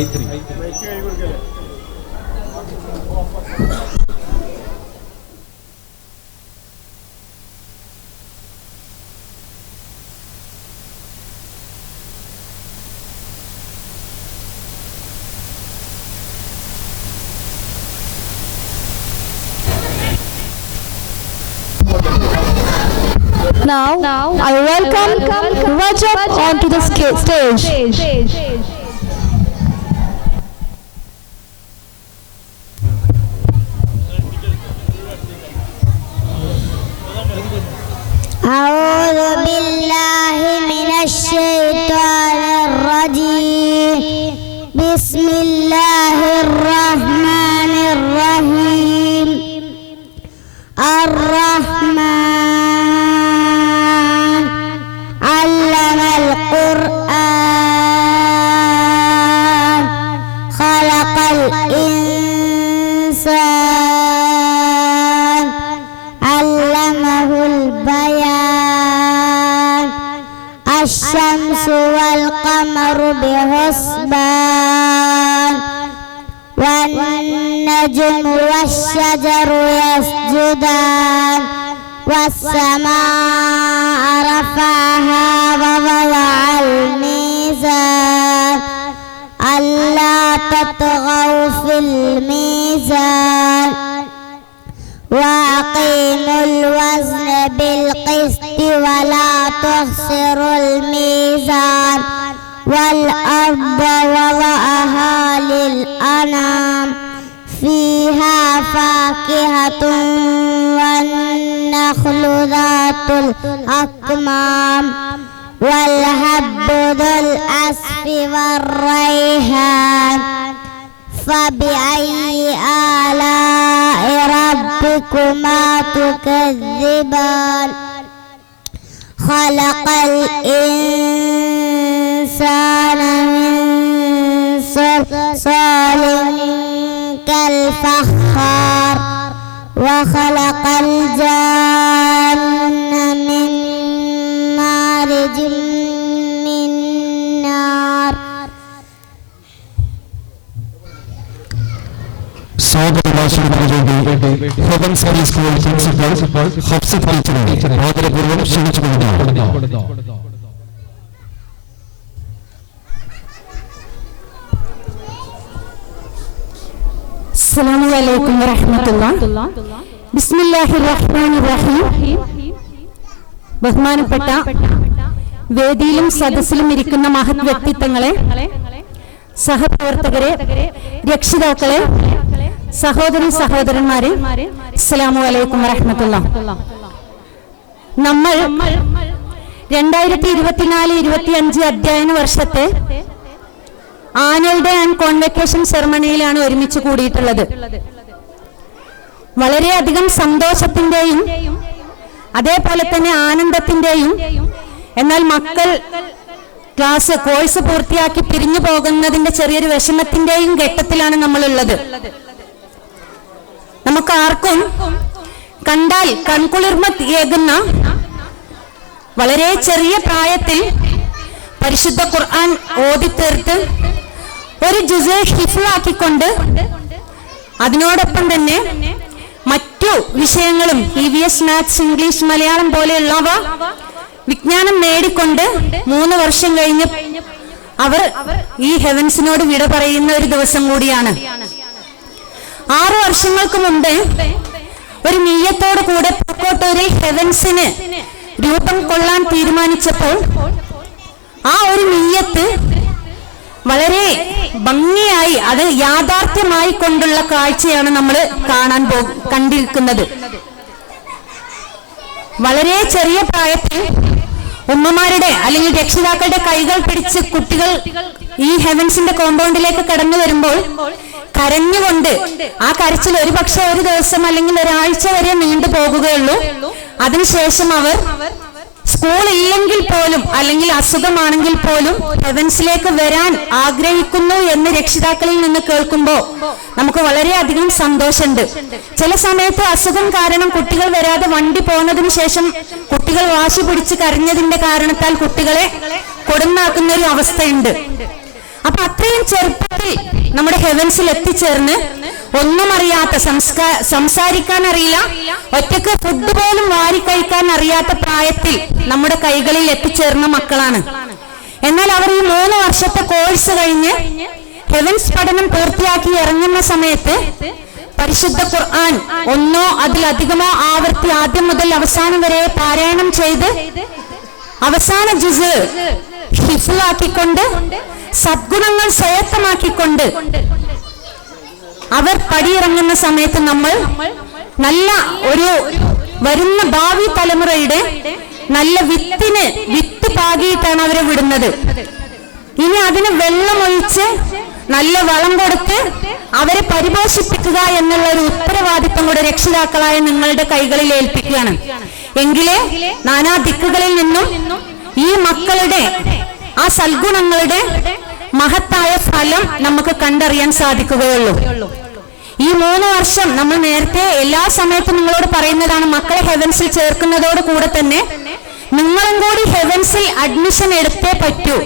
Now I welcome Rajab onto the stage. أعوذ بالله من الشيطان الرجيم بسم الله الرحمن الرحيم الرحمن علم القرآن خلق الإنسان علمه البيان الشمس والقمر بحسبان والنجم والشجر يسجدان والسماء رفعها ووضع الميزان ألا تطغوا في الميزان وأقيموا الوزن بالقسط ولا تخسروا الميزان والأرض وضعها للأنام فيها فاكهة والنخل ذات الأكمام والهب ذو العصف والريحان فبأي آلاء ربكما تكذبان خلق الإنسان من صلصال كالفخار وخلق الجن من مارج من نار. Heaven service school principal Hafsa ടീച്ചറെ ആദരപൂർവ്വം ക്ഷണിച്ചുകൊള്ളുന്നു. അസ്സലാമു അലൈക്കും വറഹ്മത്തുള്ളാഹി. ബിസ്മില്ലാഹിർ റഹ്മാനിർ റഹീം. ബഹുമാനപ്പെട്ട വേദിയിലും സദസ്സിലും ഇരിക്കുന്ന മഹത് വ്യക്തിത്വങ്ങളെ, സഹപ്രവർത്തകരെ, രക്ഷിതാക്കളെ, സഹോദരി സഹോദരന്മാരെ, അസ്സലാമു അലൈക്കും വറഹ്മത്തുള്ളാഹി. നമ്മൾ 2024-25 അധ്യയന വർഷത്തെ ആനുവൽ ഡേ ആൻഡ് കോൺവെക്കേഷൻ സെറമണിയിലാണ് ഒരുമിച്ച് കൂടിയിട്ടുള്ളത്. വളരെയധികം സന്തോഷത്തിന്റെയും അതേപോലെ തന്നെ ആനന്ദത്തിന്റെയും, എന്നാൽ മക്കൾ ക്ലാസ് കോഴ്സ് പൂർത്തിയാക്കി പിരിഞ്ഞു പോകുന്നതിന്റെ ചെറിയൊരു വിഷമത്തിന്റെയും ഘട്ടത്തിലാണ് നമ്മളുള്ളത്. നമുക്ക് ആർക്കും കണ്ടാൽ കൺകുളിർമ ഏകുന്ന വളരെ ചെറിയ പ്രായത്തിൽ പരിശുദ്ധ ഖുർആൻ ഓതിത്തീർത്ത് ഒരു ജുസ് ഹിഫ്ളാക്കിക്കൊണ്ട് അതിനോടൊപ്പം തന്നെ മറ്റു വിഷയങ്ങളും EVS, മാത്സ്, ഇംഗ്ലീഷ്, മലയാളം പോലെയുള്ളവ വിജ്ഞാനം നേടിക്കൊണ്ട് 3 വർഷം കഴിഞ്ഞ് അവർ ഈ ഹെവൻസിനോട് വിട പറയുന്ന ഒരു ദിവസം കൂടിയാണ്. 6 വർഷങ്ങൾക്ക് മുമ്പ് ഒരു നിയ്യത്തോടു കൂടെ പൂക്കോട്ടൂരിൽ ഹെവൻസിന് രൂപം കൊള്ളാൻ തീരുമാനിച്ചപ്പോൾ ആ ഒരു നിയ്യത്ത് വളരെ ഭംഗിയായി അത് യാഥാർത്ഥ്യമായി കൊണ്ടുള്ള കാഴ്ചയാണ് നമ്മൾ കണ്ടിരിക്കുന്നത്. വളരെ ചെറിയ പ്രായത്തിൽ ഉമ്മമാരുടെ അല്ലെങ്കിൽ രക്ഷിതാക്കളുടെ കൈകൾ പിടിച്ച് കുട്ടികൾ ഈ ഹെവൻസിന്റെ കോമ്പൗണ്ടിലേക്ക് കടന്നു വരുമ്പോൾ കരഞ്ഞുകൊണ്ട്, ആ കരച്ചിൽ ഒരു പക്ഷെ ഒരു ദിവസം അല്ലെങ്കിൽ ഒരാഴ്ച വരെ നീണ്ടു പോകുകയുള്ളൂ. അതിനുശേഷം അവർ സ്കൂൾ ഇല്ലെങ്കിൽ പോലും അല്ലെങ്കിൽ അസുഖമാണെങ്കിൽ പോലും ഹെവൻസിലേക്ക് വരാൻ ആഗ്രഹിക്കുന്നു എന്ന് രക്ഷിതാക്കളിൽ നിന്ന് കേൾക്കുമ്പോൾ നമുക്ക് വളരെയധികം സന്തോഷമുണ്ട്. ചില സമയത്ത് അസുഖം കാരണം കുട്ടികൾ വരാതെ വണ്ടി പോകുന്നതിന് ശേഷം കുട്ടികൾ വാശി പിടിച്ച് കരഞ്ഞതിന്റെ കാരണത്താൽ കുട്ടികളെ കൊടുന്നാക്കുന്ന ഒരു അവസ്ഥയുണ്ട്. അപ്പൊ അത്രയും ചെറുപ്പത്തിൽ ചെറുപ്പത്തിൽ നമ്മുടെ ഹെവൻസിൽ എത്തിച്ചേർന്ന് ഒന്നും അറിയാത്ത, സംസാരിക്കാൻ അറിയില്ല, ഒറ്റക്ക് ഫുഡ് പോലും വാരി കഴിക്കാൻ അറിയാത്ത പ്രായത്തിൽ നമ്മുടെ കൈകളിൽ എത്തിച്ചേർന്ന മക്കളാണ്. എന്നാൽ അവർ ഈ 3 വർഷത്തെ കോഴ്സ് കഴിഞ്ഞ് ഹെവൻസ് പഠനം പൂർത്തിയാക്കി ഇറങ്ങുന്ന സമയത്ത് പരിശുദ്ധ ഖുർആൻ ഒന്നോ അതിലധികമോ ആവർത്തി ആദ്യം മുതൽ അവസാനം വരെ പാരായണം ചെയ്ത് അവസാന ജുസ് ഹിഫ്ളാക്കിക്കൊണ്ട് സദ്ഗുണങ്ങൾ സ്വായത്തമാക്കിക്കൊണ്ട് അവർ പടിയിറങ്ങുന്ന സമയത്ത് നമ്മൾ നല്ല ഒരു വരുന്ന ഭാവി തലമുറയുടെ നല്ല വിത്ത് പാകിയിട്ടാണ് അവരെ വിടുന്നത്. ഇനി അതിന് വെള്ളമൊഴിച്ച് നല്ല വളം കൊടുത്ത് അവരെ പരിപോഷിപ്പിക്കുക എന്നുള്ള ഒരു ഉത്തരവാദിത്വം കൂടെ രക്ഷിതാക്കളായ നിങ്ങളുടെ കൈകളിൽ ഏൽപ്പിക്കുകയാണ്. എങ്കിലേ നാനാ ദിക്കുകളിൽ നിന്നും ഈ മക്കളുടെ ആ സൽഗുണങ്ങളുടെ മഹത്തായ ഫലം നമുക്ക് കണ്ടറിയാൻ സാധിക്കുകയുള്ളൂ. ഈ 3 വർഷം നമ്മൾ നേരത്തെ എല്ലാ സമയത്തും നിങ്ങളോട് പറയുന്നതാണ്, മക്കളെ ഹെവൻസിൽ ചേർക്കുന്നതോട് കൂടെ തന്നെ നിങ്ങളും കൂടി ഹെവൻസിൽ അഡ്മിഷൻ എടുത്തേ പറ്റൂ.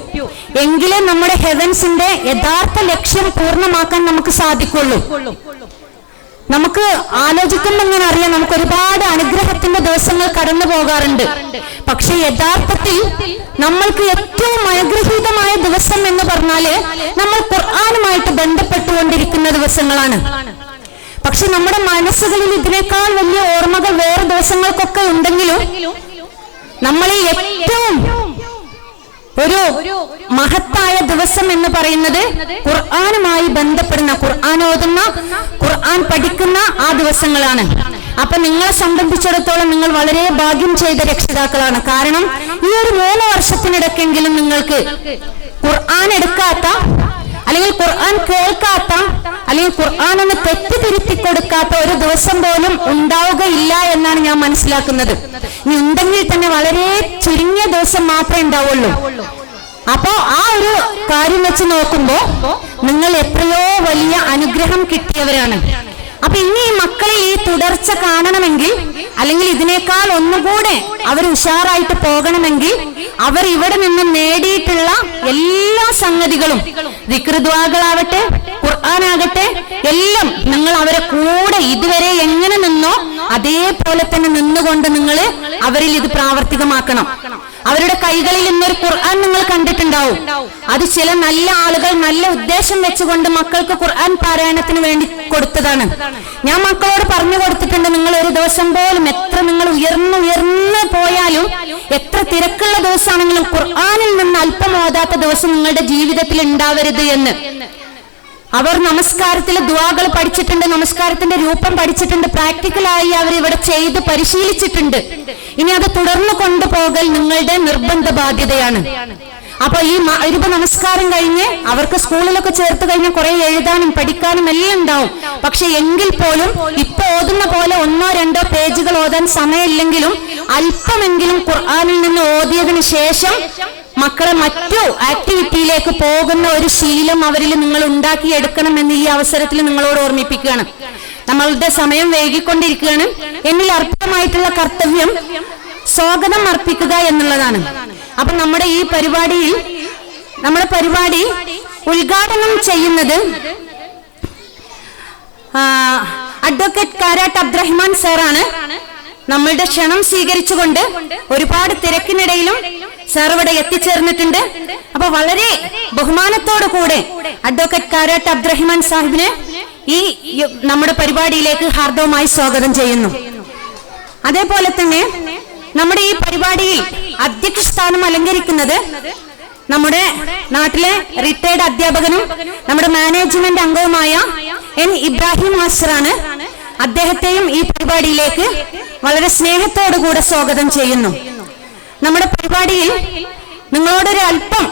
എങ്കിലേ നമ്മുടെ ഹെവൻസിന്റെ യഥാർത്ഥ ലക്ഷ്യം പൂർണ്ണമാക്കാൻ നമുക്ക് സാധിക്കുള്ളൂ. നമുക്ക് ആലോചിക്കുമ്പോൾ ഇങ്ങനെ അറിയാം, നമുക്ക് ഒരുപാട് അനുഗ്രഹത്തിന്റെ ദിവസങ്ങൾ കടന്നു പോകാറുണ്ട്. പക്ഷെ യഥാർത്ഥത്തിൽ നമ്മൾക്ക് ഏറ്റവും അനുഗ്രഹീതമായ ദിവസം എന്ന് പറഞ്ഞാല് നമ്മൾ ഖുർആനുമായിട്ട് ബന്ധപ്പെട്ടുകൊണ്ടിരിക്കുന്ന ദിവസങ്ങളാണ്. പക്ഷെ നമ്മുടെ മനസ്സുകളിൽ ഇതിനേക്കാൾ വലിയ ഓർമ്മകൾ വേറെ ദിവസങ്ങൾക്കൊക്കെ ഉണ്ടെങ്കിലും നമ്മളിൽ ഏറ്റവും ഒരു മഹത്തായ ദിവസം എന്ന് പറയുന്നത് ഖുർആനുമായി ബന്ധപ്പെടുന്ന, ഖുർആൻ ഓതുന്ന, ഖുർആൻ പഠിക്കുന്ന ആ ദിവസങ്ങളാണ്. അപ്പൊ നിങ്ങളെ സംബന്ധിച്ചിടത്തോളം നിങ്ങൾ വളരെ ഭാഗ്യം ചെയ്ത രക്ഷിതാക്കളാണ്. കാരണം ഈ ഒരു 3 വർഷത്തിനിടയ്ക്കെങ്കിലും നിങ്ങൾക്ക് ഖുർആൻ എടുക്കാത്ത, അല്ലെങ്കിൽ ഖുർആൻ കേൾക്കാത്ത, അല്ലെങ്കിൽ ഖുർആൻ ഒന്ന് തെറ്റിതിരുത്തി കൊടുക്കാത്ത ഒരു ദിവസം പോലും ഉണ്ടാവുകയില്ല എന്നാണ് ഞാൻ മനസ്സിലാക്കുന്നത്. ഇനി ഉണ്ടെങ്കിൽ തന്നെ വളരെ ചുരുങ്ങിയ ദിവസം മാത്രമേ ഉണ്ടാവുള്ളൂ. അപ്പോ ആ ഒരു കാര്യം വെച്ച് നോക്കുമ്പോ നിങ്ങൾ എത്രയോ വലിയ അനുഗ്രഹം കിട്ടിയവരാണ്. അപ്പൊ ഇനി ഈ മക്കളിൽ ഈ തുടർച്ച കാണണമെങ്കിൽ, അല്ലെങ്കിൽ ഇതിനേക്കാൾ ഒന്നുകൂടെ അവർ ഉഷാറായിട്ട് പോകണമെങ്കിൽ അവർ ഇവിടെ നിന്ന് നേടിയിട്ടുള്ള എല്ലാ സംഗതികളും, ദിക്ർ ദുആകളാവട്ടെ, ഖുർആനാകട്ടെ, എല്ലാം നിങ്ങൾ അവരെ കൂടെ ഇതുവരെ എങ്ങനെ നിന്നോ അതേപോലെ തന്നെ നിന്നുകൊണ്ട് നിങ്ങൾ അവരിൽ ഇത് പ്രാവർത്തികമാക്കണം. അവരുടെ കൈകളിൽ ഇന്നൊരു ഖുർആൻ നിങ്ങൾ കണ്ടിട്ടുണ്ടാവും. അത് ചില നല്ല ആളുകൾ നല്ല ഉദ്ദേശം വെച്ചുകൊണ്ട് മക്കൾക്ക് ഖുർആൻ പാരായണത്തിന് വേണ്ടി കൊടുത്തതാണ്. ഞാൻ മക്കളോട് പറഞ്ഞു കൊടുത്തിട്ടുണ്ട്, നിങ്ങൾ ഒരു ദിവസം പോലും എത്ര നിങ്ങൾ ഉയർന്നു പോയാലും, എത്ര തിരക്കുള്ള ദിവസമാണെങ്കിലും ഖുർആനിൽ നിന്ന് അല്പം ഓതാത്ത ദിവസം നിങ്ങളുടെ ജീവിതത്തിൽ ഉണ്ടാവരുത് എന്ന്. അവർ നമസ്കാരത്തിലെ ദുആകൾ പഠിച്ചിട്ടുണ്ട്, നമസ്കാരത്തിന്റെ രൂപം പഠിച്ചിട്ടുണ്ട്, പ്രാക്ടിക്കലായി അവർ ഇവിടെ ചെയ്ത് പരിശീലിച്ചിട്ടുണ്ട്. ഇനി അത് തുടർന്ന് കൊണ്ടുപോകൽ നിങ്ങളുടെ നിർബന്ധ ബാധ്യതയാണ്. അപ്പൊ ഈ ഇരുപ നമസ്കാരം കഴിഞ്ഞ് അവർക്ക് സ്കൂളിലൊക്കെ ചേർത്ത് കഴിഞ്ഞാൽ കുറെ എഴുതാനും പഠിക്കാനും എല്ലാം ഉണ്ടാവും. പക്ഷെ എങ്കിൽ പോലും ഇപ്പൊ ഓതുന്ന പോലെ 1-2 പേജുകൾ ഓതാൻ സമയമില്ലെങ്കിലും അല്പമെങ്കിലും ഖുർആനിൽ നിന്ന് ഓതിയതിനു ശേഷം മക്കളെ മറ്റു ആക്ടിവിറ്റിയിലേക്ക് പോകുന്ന ഒരു ശീലം അവരിൽ നിങ്ങൾ ഉണ്ടാക്കിയെടുക്കണമെന്ന് ഈ അവസരത്തിൽ നിങ്ങളോട് ഓർമ്മിപ്പിക്കുകയാണ്. നമ്മളുടെ സമയം വൈകിക്കൊണ്ടിരിക്കുകയാണ്. എന്നിൽ അർപ്പണമായിട്ടുള്ള കർത്തവ്യം സ്വാഗതം അർപ്പിക്കുക എന്നുള്ളതാണ്. അപ്പൊ നമ്മുടെ ഈ പരിപാടി ഉദ്ഘാടനം ചെയ്യുന്നത് അഡ്വക്കേറ്റ് കാരാട്ട് അബ്ദുറഹ്മാൻ സാറാണ്. നമ്മളുടെ ക്ഷണം സ്വീകരിച്ചുകൊണ്ട് ഒരുപാട് തിരക്കിനിടയിലും സാർ ഇവിടെ എത്തിച്ചേർന്നിട്ടുണ്ട്. അപ്പൊ വളരെ ബഹുമാനത്തോടു കൂടെ അഡ്വക്കേറ്റ് കാരാട്ട് അബ്ദുറഹ്മാൻ സാഹിബിനെ ഈ നമ്മുടെ പരിപാടിയിലേക്ക് ഹാർദവമായി സ്വാഗതം ചെയ്യുന്നു. അതേപോലെ തന്നെ നമ്മുടെ ഈ പരിപാടിയിൽ അധ്യക്ഷ സ്ഥാനം അലങ്കരിക്കുന്നത് നമ്മുടെ നാട്ടിലെ റിട്ടയർഡ് അധ്യാപകനും നമ്മുടെ മാനേജ്മെന്റ് അംഗവുമായ എൻ ഇബ്രാഹിം മാസ്റ്ററാണ്. അദ്ദേഹത്തെയും ഈ പരിപാടിയിലേക്ക് വളരെ സ്നേഹത്തോടുകൂടെ സ്വാഗതം ചെയ്യുന്നു. നമ്മുടെ പരിപാടിയിൽ നിങ്ങളോടൊരു അല്പം,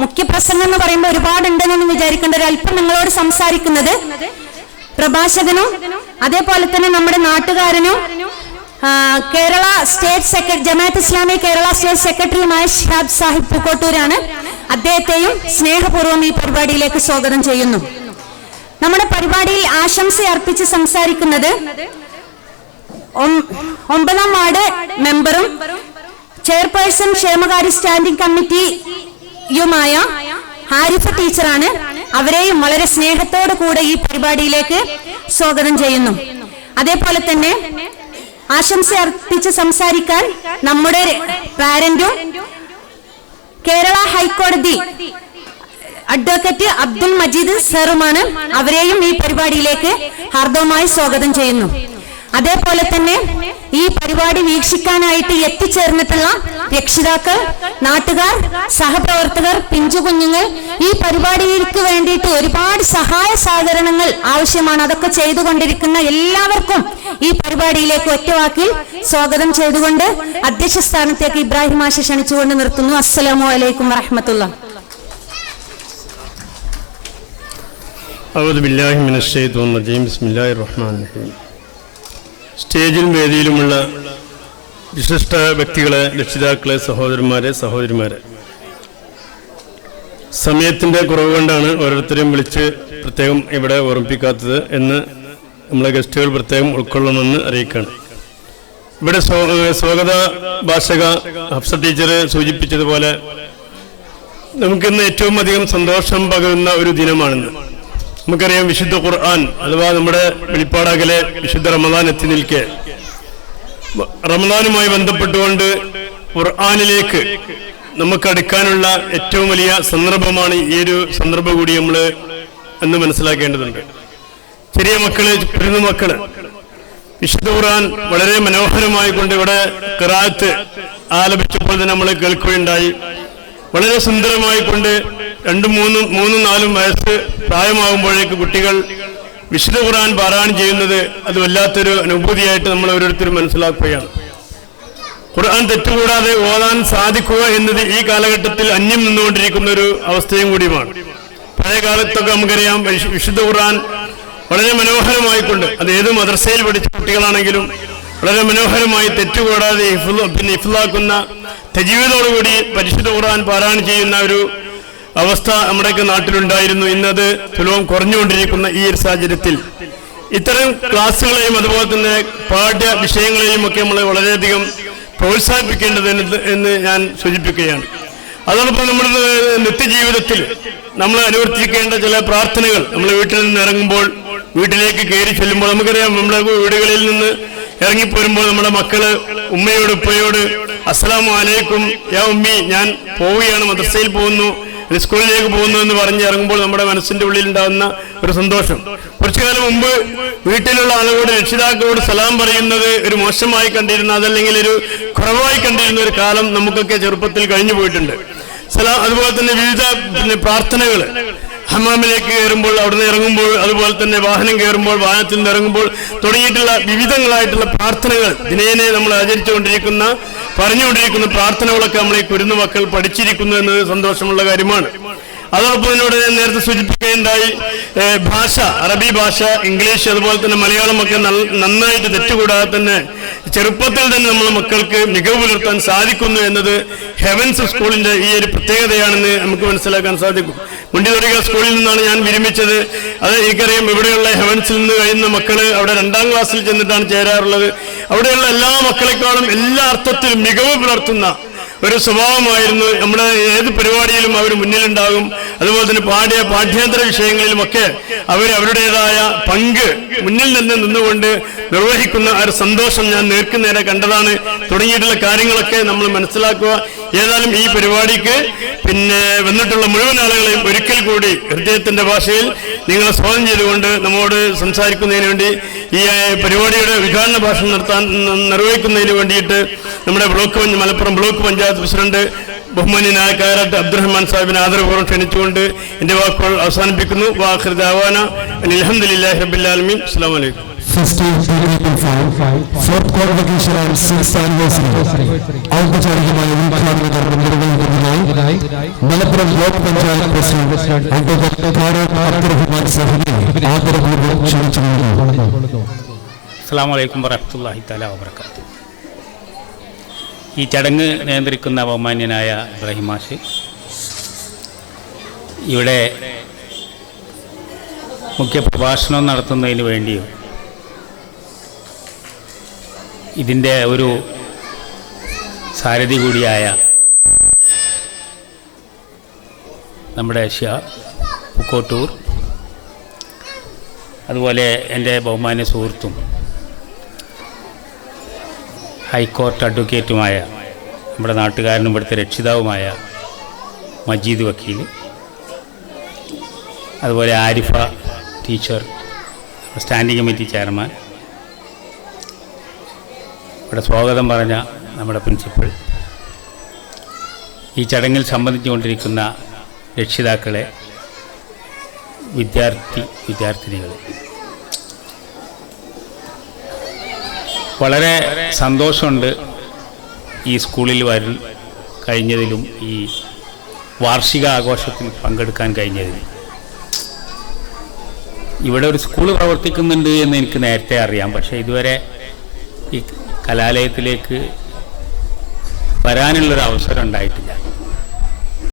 മുഖ്യപ്രസംഗം എന്ന് പറയുമ്പോൾ ഒരുപാടുണ്ടെന്ന് വിചാരിക്കേണ്ട, ഒരു അല്പം നിങ്ങളോട് സംസാരിക്കുന്നത് പ്രഭാഷകനും അതേപോലെ തന്നെ നമ്മുടെ നാട്ടുകാരനും Kerala state secretary, Jamaat Islami Kerala state സെക്രട്ടറിയുമായ ഷിഹാബ് സാഹിബ് പൂക്കോട്ടൂരാണ്. അദ്ദേഹത്തെയും സ്നേഹപൂർവ്വം ഈ പരിപാടിയിലേക്ക് സ്വാഗതം ചെയ്യുന്നു. നമ്മുടെ പരിപാടിയിൽ ആശംസ അർപ്പിച്ച് സംസാരിക്കുന്നത് 9ാം വാർഡ് മെമ്പറും ചെയർപേഴ്സൺ ക്ഷേമകാര്യ സ്റ്റാൻഡിംഗ് കമ്മിറ്റിയുമായ ഹാരിഫ ടീച്ചറാണ്. അവരെയും വളരെ സ്നേഹത്തോടു കൂടെ ഈ പരിപാടിയിലേക്ക് സ്വാഗതം ചെയ്യുന്നു. അതേപോലെ തന്നെ ആശംസ അർപ്പിച്ച് സംസാരിക്കാൻ നമ്മുടെ പാരന്റും കേരള ഹൈക്കോടതി അഡ്വക്കേറ്റ് അബ്ദുൽ മജീദ് സാറുമാണ്. അവരെയും ഈ പരിപാടിയിലേക്ക് ഹാർദവമായി സ്വാഗതം ചെയ്യുന്നു. അതേപോലെ തന്നെ ഈ പരിപാടി വീക്ഷിക്കാനായിട്ട് എത്തിച്ചേർന്നിട്ടുള്ള രക്ഷിതാക്കൾ, നാട്ടുകാർ, സഹപ്രവർത്തകർ, പിഞ്ചുകുഞ്ഞുങ്ങൾ, ഈ പരിപാടിക്ക് വേണ്ടിയിട്ട് ഒരുപാട് സഹായ സഹകരണങ്ങൾ ആവശ്യമാണ്. അതൊക്കെ ചെയ്തുകൊണ്ടിരിക്കുന്ന എല്ലാവർക്കും ഈ പരിപാടിയിലേക്ക് ഒറ്റവാക്കിൽ സ്വാഗതം ചെയ്തുകൊണ്ട് അധ്യക്ഷ സ്ഥാനത്തേക്ക് ഇബ്രാഹിം മാഷി ക്ഷണിച്ചുകൊണ്ട് നിർത്തുന്നു. അസ്സലാമു അലൈക്കും വറഹ്മത്തുള്ളാഹി. അഊദു ബില്ലാഹി മിനശ് ശൈത്വാനിർ റജീം. ബിസ്മില്ലാഹിർ റഹ്മാനിർ റഹീം. സ്റ്റേജിലും വേദിയിലുമുള്ള വിശിഷ്ട വ്യക്തികളെ, രക്ഷിതാക്കളെ, സഹോദരിമാരെ, സമയത്തിൻ്റെ കുറവ് കൊണ്ടാണ് ഓരോരുത്തരെയും വിളിച്ച് പ്രത്യേകം ഇവിടെ ഓർമ്മിപ്പിക്കാത്തത് എന്ന് നമ്മളെ ഗസ്റ്റുകൾ പ്രത്യേകം ഉൾക്കൊള്ളണമെന്ന് അറിയിക്കുകയാണ്. ഇവിടെ സ്വാഗത ഭാഷക ഹഫ്സ ടീച്ചർ സൂചിപ്പിച്ചതുപോലെ നമുക്കിന്ന് ഏറ്റവും അധികം സന്തോഷം പകരുന്ന ഒരു ദിനമാണിന്ന്. നമുക്കറിയാം, വിശുദ്ധ ഖുർആൻ അഥവാ നമ്മുടെ വെളിപ്പാടാകലെ വിശുദ്ധ റമദാൻ എത്തി നിൽക്കെ റമദാനുമായി ബന്ധപ്പെട്ടുകൊണ്ട് ഖുർആനിലേക്ക് നമുക്ക് അടുക്കാനുള്ള ഏറ്റവും വലിയ സന്ദർഭമാണ് ഈ ഒരു സന്ദർഭം കൂടി നമ്മൾ എന്ന് മനസ്സിലാക്കേണ്ടതുണ്ട്. ചെറിയ മക്കള്, കുരുന്നുമക്കള് വിശുദ്ധ ഖുർആൻ വളരെ മനോഹരമായി കൊണ്ട് ഇവിടെ ഖിറാഅത്ത് ആലപിച്ചപ്പോൾ തന്നെ നമ്മൾ കേൾക്കുകയുണ്ടായി. വളരെ സുന്ദരമായി കൊണ്ട് 2, 3, 4 വയസ്സ് പ്രായമാകുമ്പോഴേക്ക് കുട്ടികൾ വിശുദ്ധ ഖുർആൻ പാരായണം ചെയ്യുന്നത് അത് വല്ലാത്തൊരു അനുഭൂതിയായിട്ട് നമ്മൾ ഓരോരുത്തരും മനസ്സിലാക്കുകയാണ്. ഖുർആൻ തെറ്റുകൂടാതെ ഓതാൻ സാധിക്കുക എന്നത് ഈ കാലഘട്ടത്തിൽ അന്യം നിന്നുകൊണ്ടിരിക്കുന്ന ഒരു അവസ്ഥയും കൂടിയുമാണ്. പഴയ കാലത്തൊക്കെ നമുക്കറിയാം, വിശുദ്ധ ഖുർആൻ വളരെ മനോഹരമായിക്കൊണ്ട് അത് ഏത് മദ്രസയിൽ പഠിച്ച കുട്ടികളാണെങ്കിലും വളരെ മനോഹരമായി തെറ്റുകൂടാതെ ഹിഫ്ളാക്കുന്ന തജ്വീദോടുകൂടി പരിശുദ്ധ ഖുർആൻ പാരായണം ചെയ്യുന്ന ഒരു അവസ്ഥ നമ്മുടെയൊക്കെ നാട്ടിലുണ്ടായിരുന്നു. ഇന്നത് തുലവും കുറഞ്ഞുകൊണ്ടിരിക്കുന്ന ഈ ഒരു സാഹചര്യത്തിൽ ഇത്തരം ക്ലാസ്സുകളെയും അതുപോലെ തന്നെ പാഠ്യ വിഷയങ്ങളെയും ഒക്കെ നമ്മൾ വളരെയധികം പ്രോത്സാഹിപ്പിക്കേണ്ടത് എന്ന് ഞാൻ സൂചിപ്പിക്കുകയാണ്. അതോടൊപ്പം നമ്മുടെ നിത്യജീവിതത്തിൽ നമ്മൾ അനുവർത്തിക്കേണ്ട ചില പ്രാർത്ഥനകൾ, നമ്മൾ വീട്ടിൽ നിന്ന് ഇറങ്ങുമ്പോൾ, വീട്ടിലേക്ക് കയറി ചെല്ലുമ്പോൾ, നമുക്കറിയാം നമ്മുടെ വീടുകളിൽ നിന്ന് ഇറങ്ങിപ്പോരുമ്പോൾ നമ്മുടെ മക്കള് ഉമ്മയോട് ഉപ്പയോട് അസ്സലാമു അലൈക്കും യാ ഉമ്മി, ഞാൻ പോവുകയാണ്, മദ്രസയിൽ പോകുന്നു, സ്കൂളിലേക്ക് പോകുന്നു എന്ന് പറഞ്ഞ് ഇറങ്ങുമ്പോൾ നമ്മുടെ മനസ്സിന്റെ ഉള്ളിൽ ഉണ്ടാകുന്ന ഒരു സന്തോഷം. കുറച്ചു കാലം മുമ്പ് വീട്ടിലുള്ള ആളുകളോട്, രക്ഷിതാക്കളോട് സലാം പറയുന്നത് ഒരു മോശമായി കണ്ടിരുന്ന, അതല്ലെങ്കിൽ ഒരു കുറവായി കണ്ടിരുന്ന ഒരു കാലം നമുക്കൊക്കെ ചെറുപ്പത്തിൽ കഴിഞ്ഞു പോയിട്ടുണ്ട്. അതുപോലെ തന്നെ വിവിധ പ്രാർത്ഥനകൾ, ഹമാമിലേക്ക് കയറുമ്പോൾ, അവിടുന്ന് ഇറങ്ങുമ്പോൾ, അതുപോലെ തന്നെ വാഹനം കയറുമ്പോൾ, വാഹനത്തിൽ നിന്ന് ഇറങ്ങുമ്പോൾ തുടങ്ങിയിട്ടുള്ള വിവിധങ്ങളായിട്ടുള്ള പ്രാർത്ഥനകൾ ദിനേനെ നമ്മൾ ആചരിച്ചുകൊണ്ടിരിക്കുന്ന, പറഞ്ഞുകൊണ്ടിരിക്കുന്ന പ്രാർത്ഥനകളൊക്കെ നമ്മൾ ഈ കുരുന്നു മക്കൾ പഠിച്ചിരിക്കുന്നു എന്നത് സന്തോഷമുള്ള കാര്യമാണ്. അതോടൊപ്പം എന്നോട് ഞാൻ നേരത്തെ സൂചിപ്പിക്കുകയുണ്ടായി, ഭാഷ, അറബി ഭാഷ, ഇംഗ്ലീഷ്, അതുപോലെ തന്നെ മലയാളമൊക്കെ നന്നായിട്ട് തെറ്റുകൂടാതെ തന്നെ ചെറുപ്പത്തിൽ തന്നെ നമ്മുടെ മക്കൾക്ക് മികവ് പുലർത്താൻ സാധിക്കുന്നു എന്നത് ഹെവൻസ് സ്കൂളിന്റെ ഈ ഒരു പ്രത്യേകതയാണെന്ന് നമുക്ക് മനസ്സിലാക്കാൻ സാധിക്കും. മുണ്ടിതൊടിക സ്കൂളിൽ നിന്നാണ് ഞാൻ വിരമിച്ചത്. അത് എനിക്കറിയാം, ഇവിടെയുള്ള ഹെവൻസിൽ നിന്ന് കഴിയുന്ന മക്കള് അവിടെ 2ാം ക്ലാസ്സിൽ ചെന്നിട്ടാണ് ചേരാറുള്ളത്. അവിടെയുള്ള എല്ലാ മക്കളെക്കാളും എല്ലാ അർത്ഥത്തിലും മികവ് പുലർത്തുന്ന ഒരു സ്വഭാവമായിരുന്നു. നമ്മുടെ ഏത് പരിപാടിയിലും അവർ മുന്നിലുണ്ടാകും. അതുപോലെ തന്നെ പാഠ്യേതര വിഷയങ്ങളിലുമൊക്കെ അവരുടേതായ പങ്ക് മുന്നിൽ നിന്ന് നിന്നുകൊണ്ട് നിർവഹിക്കുന്ന ഒരു സന്തോഷം ഞാൻ നേർക്കുനേരെ കണ്ടതാണ്. തുടങ്ങിയിട്ടുള്ള കാര്യങ്ങളൊക്കെ നമ്മൾ മനസ്സിലാക്കുക. ഏതായാലും ഈ പരിപാടിക്ക് വന്നിട്ടുള്ള മുഴുവൻ ആളുകളെയും ഒരിക്കൽ കൂടി ഹൃദയത്തിന്റെ ഭാഷയിൽ നിങ്ങളെ സ്വാഗതം ചെയ്തുകൊണ്ട് നമ്മോട് സംസാരിക്കുന്നതിന് വേണ്ടി, ഈ പരിപാടിയുടെ ഉദ്ഘാടന ഭാഷണം നിർവഹിക്കുന്നതിന് വേണ്ടിയിട്ട് നമ്മുടെ മലപ്പുറം ബ്ലോക്ക് പഞ്ചായത്ത് പ്രസിഡന്റ് ബഹുമാന്യനായ കാരാട്ട് അബ്ദുറഹ്മാൻ സാഹിബിനെ ആദരപൂർവ്വം ക്ഷണിച്ചുകൊണ്ട് എന്റെ വാക്കുകൾ അവസാനിപ്പിക്കുന്നു. വാഖിർ ദഅവാന അൽഹംദുലില്ലാഹി റബ്ബിൽ ആലമീൻ. അസ്സലാമു അലൈക്കും. Fourth convocation and 6th anniversary ഔപചാരികമായ ഉദ്ഘാടന കർമ്മം നിർവഹിക്കുന്നതിനായി Malappuram block panchayat president advocate Karat Abdurahman സാഹിബിനെ ആദരപൂർവ്വം ക്ഷണിച്ചുകൊള്ളുന്നു. അസ്സലാമു അലൈക്കും വറഹ്മത്തുള്ളാഹി തആല വബറകാതുഹു. ഈ ചടങ്ങ് നിയന്ത്രിക്കുന്ന ബഹുമാന്യനായ ഇബ്രാഹിം മാഷ്, ഇവിടെ മുഖ്യപ്രഭാഷണം നടത്തുന്നതിന് വേണ്ടിയും ഇതിൻ്റെ ഒരു സാരഥി കൂടിയായ നമ്മുടെ പൂക്കോട്ടൂർ, അതുപോലെ എൻ്റെ ബഹുമാന്യ സുഹൃത്തും ഹൈക്കോർട്ട് അഡ്വക്കേറ്റുമായ നമ്മുടെ നാട്ടുകാരനും ഇവിടുത്തെ രക്ഷിതാവുമായ മജീദ് വക്കീൽ, അതുപോലെ Arifa teacher, standing committee chairman, ഇവിടെ സ്വാഗതം പറഞ്ഞ നമ്മുടെ പ്രിൻസിപ്പൽ, ഈ ചടങ്ങിൽ സംബന്ധിച്ചുകൊണ്ടിരിക്കുന്ന രക്ഷിതാക്കളെ, വിദ്യാർത്ഥിനികൾ, വളരെ സന്തോഷമുണ്ട് ഈ സ്കൂളിൽ കഴിഞ്ഞതിലും ഈ വാർഷിക ആഘോഷത്തിൽ പങ്കെടുക്കാൻ കഴിഞ്ഞതിലും. ഇവിടെ ഒരു സ്കൂൾ പ്രവർത്തിക്കുന്നുണ്ട് എന്ന് എനിക്ക് നേരത്തെ അറിയാം, പക്ഷേ ഇതുവരെ ഈ കലാലയത്തിലേക്ക് വരാനുള്ളൊരു അവസരം ഉണ്ടായിട്ടില്ല.